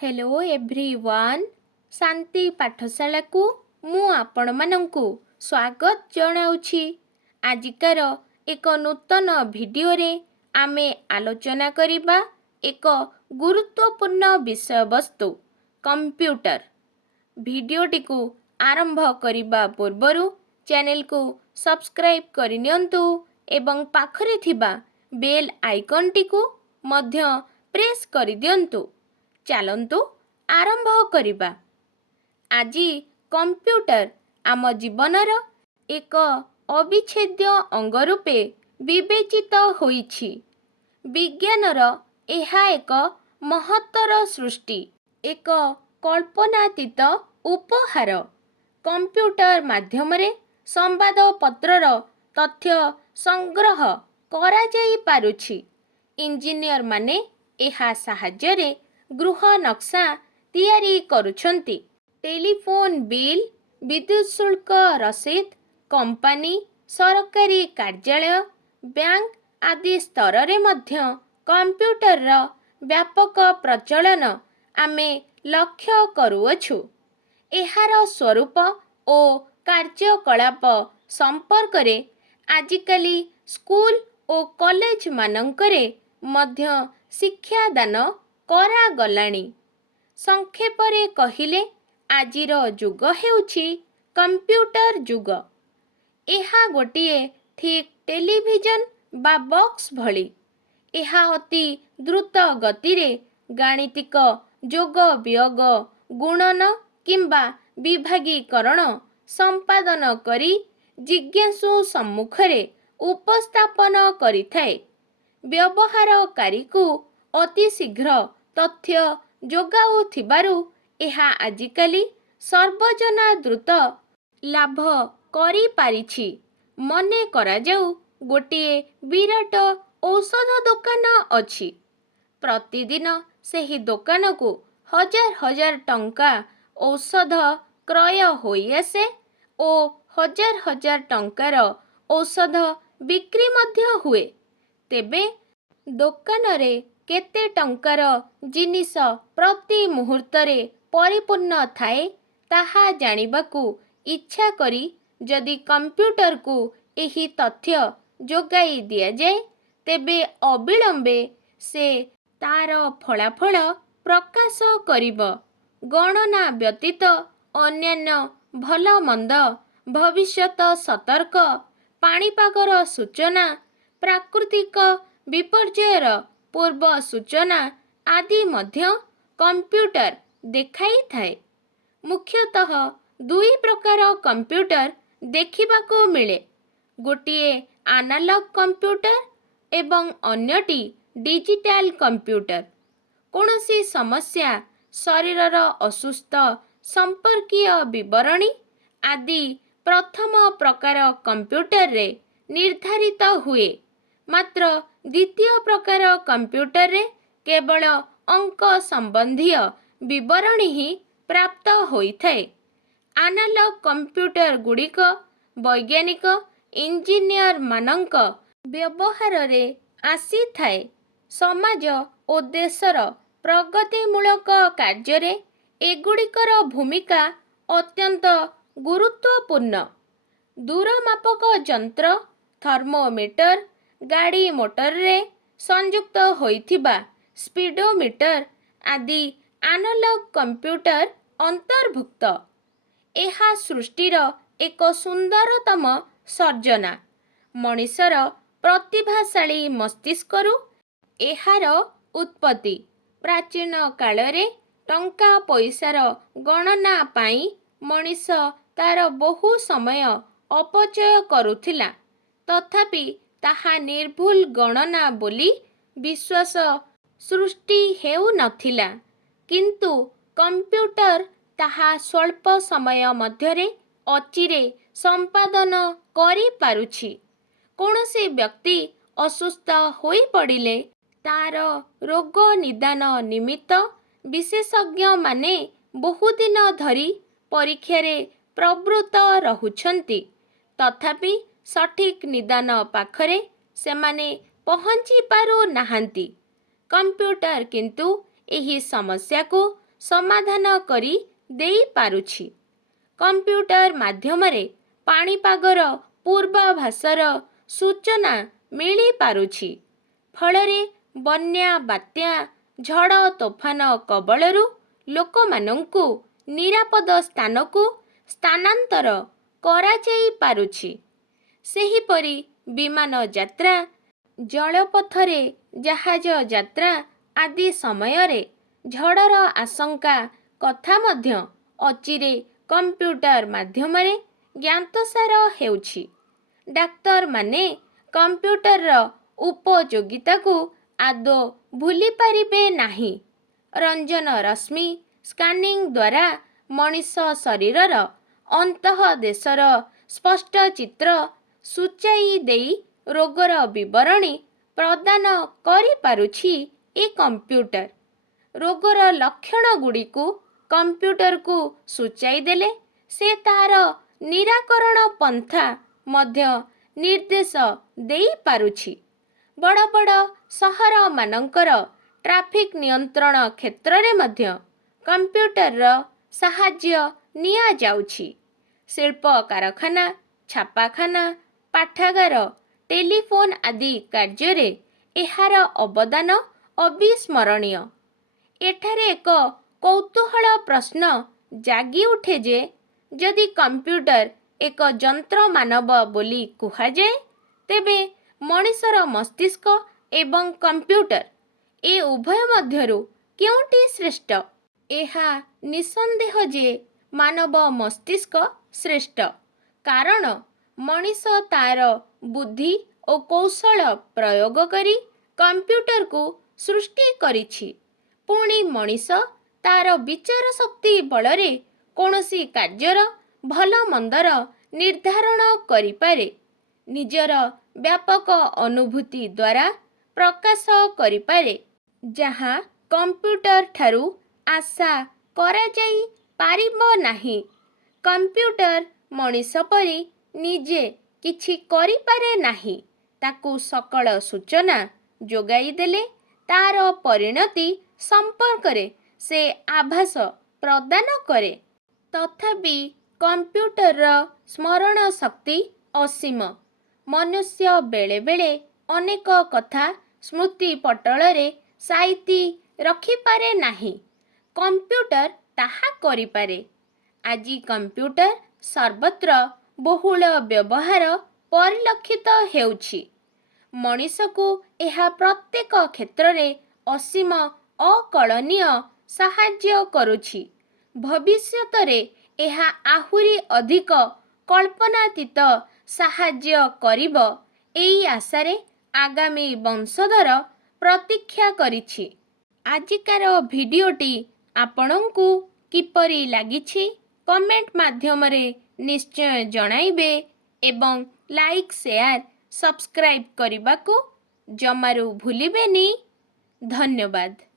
Hello everyone शांति पाठशाला को मु आपण मानंकु स्वागत जनाउछि। आजिकार एक नूतन भिडियो रे आमे आलोचना करिबा एक गुरुत्वपूर्ण विषय वस्तु कंप्यूटर। भिडियोटी को आरंभ करिबा पूर्वरु चैनल को सब्सक्राइब करिनियंतु एवं पाखरे थिबा बेल आइकन टी को मध्य प्रेस करिदियंतु। चलंतु आरंभ करिबा। आजी कंप्यूटर आम जीवनर एक अविच्छेद्य अंग रूपे विवेचित होइछि। विज्ञानर एहा एक महत्तर सृष्टि, एक कल्पनातीत उपहार। कंप्यूटर माध्यमरे संवाद पत्रर तथ्य संग्रह करा जाई पारुछि। इंजीनियर माने एहा साहाय्यरे गृह नक्शा तैयारी करुछंती। टेलीफोन बिल, विद्युत शुल्क रसीद, कंपनी, सरकारी कार्यालय, बैंक आदि स्तर रे मध्य कंप्यूटर व्यापक प्रचलन आमे लक्ष्य करुअछु। एहार स्वरूप ओ कार्यकलाप संपर्क रे आजिकाली स्कूल ओ कॉलेज मानंकरे मध्य शिक्षादान करा गलाणी। संक्षेपरे कहिले आजिर जुग हेउछि कंप्यूटर जुग। एहा गोटिए ठीक टेलीविजन बा बॉक्स भली। एहा अति द्रुत गति रे गाणितिक जोग वियोग, गुणन किंबा विभागीकरण संपादन करी जिज्ञासु सम्मुखरे उपस्थापन करिथाए। व्यवहारकारी को अति शीघ्र तथ्य जोगाउथिबारु एहा आजिकाली सर्वजना द्रुत लाभ करि पारिछि। मने करा जाऊ गोटिए विराट औषध दुकान अछि। प्रतिदिन ସେହି दुकान को हजार हजार टंका औषध क्रय होई आसे ओ हजार हजार टंकार औषध बिक्री मध्य हुए। तेबे दुकान रे केते टंकार जिनिस प्रति मुहूर्तरे परिपूर्ण थाए ताहा जानिबाकू इच्छा करी जदि कंप्यूटर को एही तथ्य जोगाई दिया जाए तेबे अविलंबे से तार फलाफल प्रकाश करिब। गणना व्यतीत अन्यान्य भल मंद, भविष्यत सतर्क, पाणीपागर सूचना, प्राकृतिक विपर्ययर पूर्व सूचना आदि मध्य कंप्यूटर देखाई थाए। मुख्यतः दुई प्रकार कंप्यूटर देखिबाको मिले। गोटिए एनालॉग कंप्यूटर एवं अन्यटी डिजिटल कंप्यूटर। कौनसी समस्या, शरीरर असुस्थ संपर्कीय विवरणी आदि प्रथम प्रकार कंप्यूटर रे निर्धारित हुए। मात्र द्वितीय प्रकार कंप्यूटर रे केवल अंक संबंधी विवरणी ही प्राप्त होइथाए। एनालॉग कंप्यूटर गुड़िक वैज्ञानिक इंजीनियर मानंक व्यवहार रे आसी थाए। समाज ओ देशर प्रगतिमूलक कार्य रे एगुड़िकर भूमिका अत्यंत गुरुत्वपूर्ण। दूरमापक यंत्र, थर्मोमीटर, गाड़ी मोटर रे संयुक्त होइथिबा स्पीडोमीटर आदि एनालॉग कंप्यूटर अंतर्भुक्त। एहा सृष्टिर एक सुंदरतम सर्जना। मनिषर प्रतिभाशाली मस्तिष्करु एहार उत्पत्ति। प्राचीन कालरे टंका पैसार गणना पाई मनिष तार बहु समय अपचय करुथिला। तथापि ताहा निर्भुल गणना बोली विश्वास सृष्टि हेउ नथिला। किंतु कंप्यूटर ताहा स्वल्प समय मध्यरे अचिरे संपादन करि पारुछि। कौनसी व्यक्ति असुस्थ होई पड़िले तार रोग निदान निमित्त विशेषज्ञ माने बहुदिन धरी परीक्षा रे प्रवृत्त रहुछंती। तथापि सठिक निदान पाखरे सेमाने पहुंची पारु नाहांती। कंप्यूटर किंतु एही समस्या को ସମାଧାନ କରି ଦେଇପାରୁଛି। କମ୍ପ୍ୟୁଟର ମାଧ୍ୟମରେ ପାଣିପାଗର ପୂର୍ବାଭାସର ସୂଚନା ମିଳିପାରୁଛି। ଫଳରେ ବନ୍ୟା, ବାତ୍ୟା, ଝଡ଼ ତୋଫାନ କବଳରୁ ଲୋକମାନଙ୍କୁ ନିରାପଦ ସ୍ଥାନକୁ ସ୍ଥାନାନ୍ତର କରାଯାଇପାରୁଛି। ସେହିପରି ବିମାନ ଯାତ୍ରା, ଜଳପଥରେ ଜାହାଜ ଯାତ୍ରା ଆଦି ସମୟରେ ଝଡ଼ର ଆଶଙ୍କା କଥା ମଧ୍ୟ ଅଚିରେ କମ୍ପ୍ୟୁଟର ମାଧ୍ୟମରେ ଜ୍ଞାତସାର ହେଉଛି। ଡାକ୍ତରମାନେ କମ୍ପ୍ୟୁଟରର ଉପଯୋଗିତାକୁ ଆଦୌ ଭୁଲିପାରିବେ ନାହିଁ। ରଞ୍ଜନ ରଶ୍ମି ସ୍କାନିଂ ଦ୍ୱାରା ମଣିଷ ଶରୀରର ଅନ୍ତଃଦେଶର ସ୍ପଷ୍ଟ ଚିତ୍ର ସୂଚାଇ ଦେଇ ରୋଗର ବିବରଣୀ ପ୍ରଦାନ କରିପାରୁଛି ଏ କମ୍ପ୍ୟୁଟର। ରୋଗର ଲକ୍ଷଣଗୁଡ଼ିକୁ କମ୍ପ୍ୟୁଟରକୁ ସୂଚାଇ ଦେଲେ ସେ ତାହାର ନିରାକରଣ ପନ୍ଥା ମଧ୍ୟ ନିର୍ଦ୍ଦେଶ ଦେଇପାରୁଛି। ବଡ଼ ବଡ଼ ସହରମାନଙ୍କର ଟ୍ରାଫିକ୍ ନିୟନ୍ତ୍ରଣ କ୍ଷେତ୍ରରେ ମଧ୍ୟ କମ୍ପ୍ୟୁଟରର ସାହାଯ୍ୟ ନିଆଯାଉଛି। ଶିଳ୍ପ କାରଖାନା, ଛାପାଖାନା, ପାଠାଗାର, ଟେଲିଫୋନ୍ ଆଦି କାର୍ଯ୍ୟରେ ଏହାର ଅବଦାନ ଅବିସ୍ମରଣୀୟ। ଏଠାରେ ଏକ କୌତୂହଳ ପ୍ରଶ୍ନ ଜାଗିଉଠେ ଯେ ଯଦି କମ୍ପ୍ୟୁଟର ଏକ ଯନ୍ତ୍ରମାନବ ବୋଲି କୁହାଯାଏ, ତେବେ ମଣିଷର ମସ୍ତିଷ୍କ ଏବଂ କମ୍ପ୍ୟୁଟର ଏ ଉଭୟ ମଧ୍ୟରୁ କେଉଁଟି ଶ୍ରେଷ୍ଠ? ଏହା ନିଃସନ୍ଦେହ ଯେ ମାନବ ମସ୍ତିଷ୍କ ଶ୍ରେଷ୍ଠ। କାରଣ ମଣିଷ ତା'ର ବୁଦ୍ଧି ଓ କୌଶଳ ପ୍ରୟୋଗ କରି କମ୍ପ୍ୟୁଟରକୁ ସୃଷ୍ଟି କରିଛି। ପୁଣି ମଣିଷ ତା'ର ବିଚାର ଶକ୍ତି ବଳରେ କୌଣସି କାର୍ଯ୍ୟର ଭଲ ମନ୍ଦର ନିର୍ଦ୍ଧାରଣ କରିପାରେ। ନିଜର ବ୍ୟାପକ ଅନୁଭୂତି ଦ୍ୱାରା ପ୍ରକାଶ କରିପାରେ, ଯାହା କମ୍ପ୍ୟୁଟର ଠାରୁ ଆଶା କରାଯାଇ ପାରିବ ନାହିଁ। କମ୍ପ୍ୟୁଟର ମଣିଷ ପରି ନିଜେ କିଛି କରିପାରେ ନାହିଁ। ତାକୁ ସକଳ ସୂଚନା ଯୋଗାଇ ଦେଲେ ତା'ର ପରିଣତି ସମ୍ପର୍କରେ ସେ ଆଭାସ ପ୍ରଦାନ କରେ। ତଥାପି କମ୍ପ୍ୟୁଟରର ସ୍ମରଣ ଶକ୍ତି ଅସୀମ। ମନୁଷ୍ୟ ବେଳେବେଳେ ଅନେକ କଥା ସ୍ମୃତିପଟଳରେ ସାଇତି ରଖିପାରେ ନାହିଁ। କମ୍ପ୍ୟୁଟର ତାହା କରିପାରେ। ଆଜି କମ୍ପ୍ୟୁଟର ସର୍ବତ୍ର ବହୁଳ ବ୍ୟବହାର ପରିଲକ୍ଷିତ ହେଉଛି। ମଣିଷକୁ ଏହା ପ୍ରତ୍ୟେକ କ୍ଷେତ୍ରରେ ଅସୀମ ଅକଳନୀୟ ସାହାଯ୍ୟ କରୁଛି। ଭବିଷ୍ୟତରେ ଏହା ଆହୁରି ଅଧିକ କଳ୍ପନାତୀତ ସାହାଯ୍ୟ କରିବ, ଏଇ ଆଶାରେ ଆଗାମୀ ବଂଶଧର ପ୍ରତୀକ୍ଷା କରିଛି। ଆଜିକାର ଭିଡ଼ିଓଟି ଆପଣଙ୍କୁ କିପରି ଲାଗିଛି କମେଣ୍ଟ ମାଧ୍ୟମରେ ନିଶ୍ଚୟ ଜଣାଇବେ ଏବଂ ଲାଇକ୍, ସେୟାର, ସବସ୍କ୍ରାଇବ୍ କରିବାକୁ ଜମାରୁ ଭୁଲିବେନି। ଧନ୍ୟବାଦ।